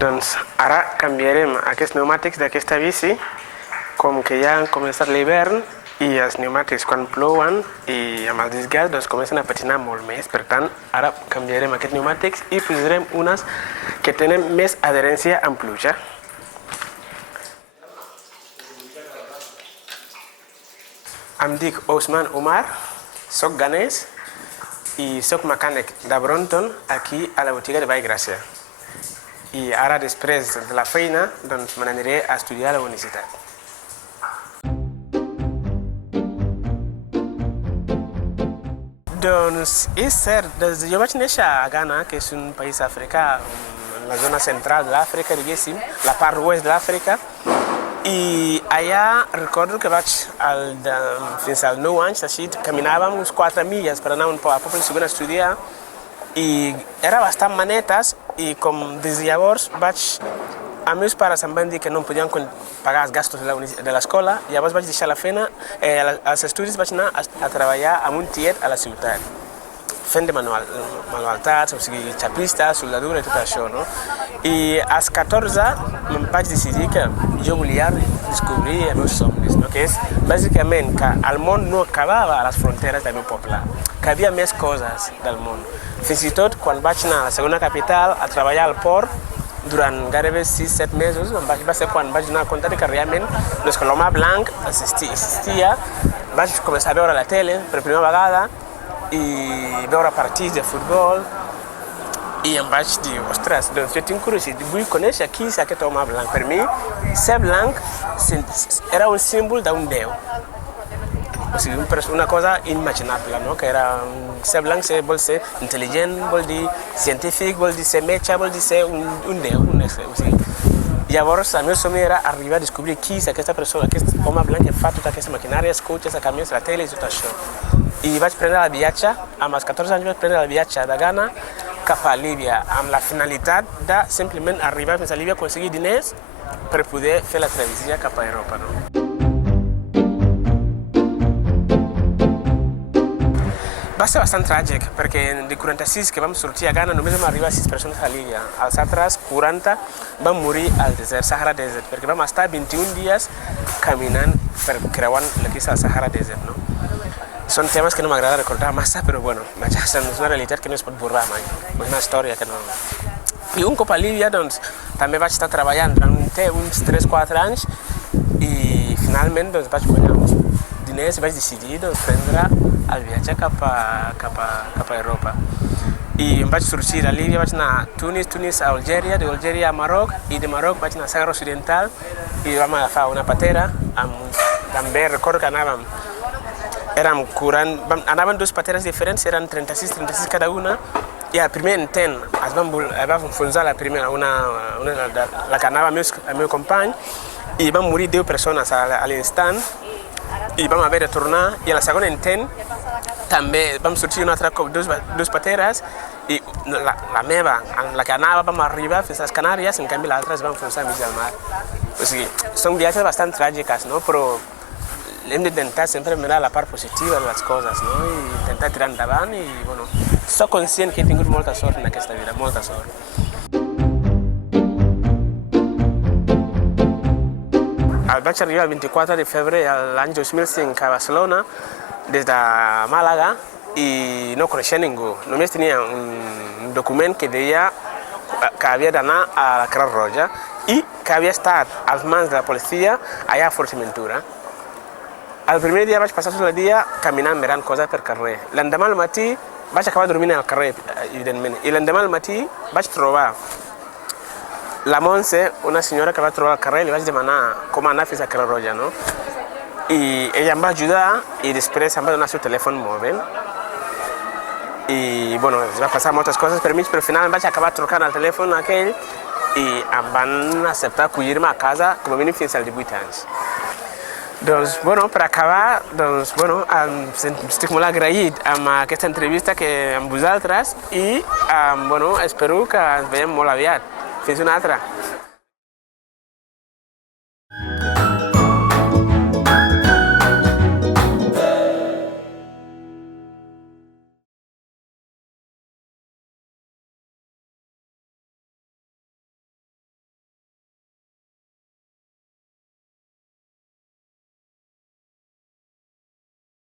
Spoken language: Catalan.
Doncs ara canviarem aquests pneumàtics d'aquesta bici, com que ja han començat l'hivern i els pneumàtics quan plouen i amb el desgast doncs comencen a patinar molt més. Per tant, ara canviarem aquests pneumàtics i posarem unes que tenen més adherència en pluja. Em dic Ousmane Omar, soc ganès i soc mecànic de Brompton aquí a la botiga de Vallgràcia. I ara, després de la feina, doncs me n'aniré a estudiar a la universitat. Doncs és cert, jo vaig néixer a Ghana, que és un país africà, en la zona central de l'Àfrica, diguéssim, la part oest de l'Àfrica, i allà recordo que vaig fins als 9 anys, així, caminàvem uns 4 milles per anar a un poble següent a estudiar, i era bastant manetes, i com des de llavors els meus pares em van dir que no em podien pagar els gastos de l'escola, llavors vaig deixar la feina, als estudis vaig anar a treballar amb un tiet a la ciutat, fent de manualitats, o sigui, xapista, soldadura i tot això, no? I als 14 vaig decidir que jo volia descobrir els meus somnis, no? Que és bàsicament que el món no acabava a les fronteres del meu poble, que hi havia més coses del món. Fins i tot quan vaig anar a la segona capital a treballar al port, durant gairebé 6-7 mesos, va ser quan vaig donar compte que realment l'home blanc existia. Vaig començar a veure la tele per primera vegada i veure partits de futbol i em vaig dir, ostres, doncs jo tinc curiositat, vull conèixer qui és aquest home blanc. Per mi, ser blanc era un símbol d'un déu. O sigui, una cosa inimaginable, no? Que era ser blanc vol ser intel·ligent, vol dir científic, vol dir ser metge, vol dir ser un déu. O sigui, llavors, el meu somni era arribar a descobrir qui és aquesta persona, aquest home blanc que fa tota aquesta maquinària, els cotxes, els camions, la tele i tot això. I vaig prendre el viatge, amb els 14 anys vaig prendre el viatge de Ghana cap a Líbia, amb la finalitat de simplement arribar fins a Líbia, aconseguir diners per poder fer la travessia cap a Europa, no? Va ser bastant tràgic, perquè de 46 que vam sortir a Ghana només vam arribar 6 persones a Líbia. Els altres 40 van morir al desert, Sahara Desert, perquè vam estar 21 dies caminant creuant el Sahara Desert, no? Són temes que no m'agrada recordar massa, però bueno, és una realitat que no es pot borrar mai, és una història que no... I un cop a Líbia, doncs, també vaig estar treballant durant uns 3-4 anys i finalment doncs, vaig guanyar uns diners i vaig decidir prendre el viatge cap a Europa. I em vaig sorgir a Líbia, vaig anar a Tunis a Algèria, d'Algèria a Marroc, i de Marroc vaig anar a Sàhara Occidental i vam agafar una patera, també recordo que anàvem 2 pateres diferents, eren 36 cada una, i al primer intent es va enfonsar la primera, la que anava el meu company, i van morir 10 persones a l'instant, i vam haver de tornar, i a la segona intent també vam sortir un altre cop 2 pateres, i la meva, la que anava, vam arribar fins a les Canàries, en canvi l'altra es va enfonsar enmig del mar. O sigui, són viatges bastant tràgiques, no? Però hem d'intentar sempre mirar la part positiva de les coses, no? I intentar tirar endavant i, bueno, soc conscient que he tingut molta sort en aquesta vida, molta sort. Vaig arribar el 24 de febrer de l'any 2005 a Barcelona, des de Màlaga, i no coneixia ningú. Només tenia un document que deia que havia d'anar a la Creu Roja i que havia estat als mans de la policia allà a Forteventura. El primer dia vaig passar tot el dia caminant mirant coses per carrer. L'endemà al matí vaig acabar dormint al carrer, evidentment, i l'endemà al matí vaig trobar la Montse, una senyora que va trobar al carrer, li vaig demanar com anar fins a Creu Roja, no? I ella em va ajudar i després em va donar el seu telèfon mòbil. I, bueno, es va passar moltes coses per mig, però al final em vaig acabar trucant al telèfon aquell i em van acceptar acollir-me a casa com a mínim fins als 18 anys. Doncs, bueno, per acabar, doncs, bueno, estic molt agraït amb aquesta entrevista amb vosaltres i, bueno, espero que ens veiem molt aviat. Fins una altra.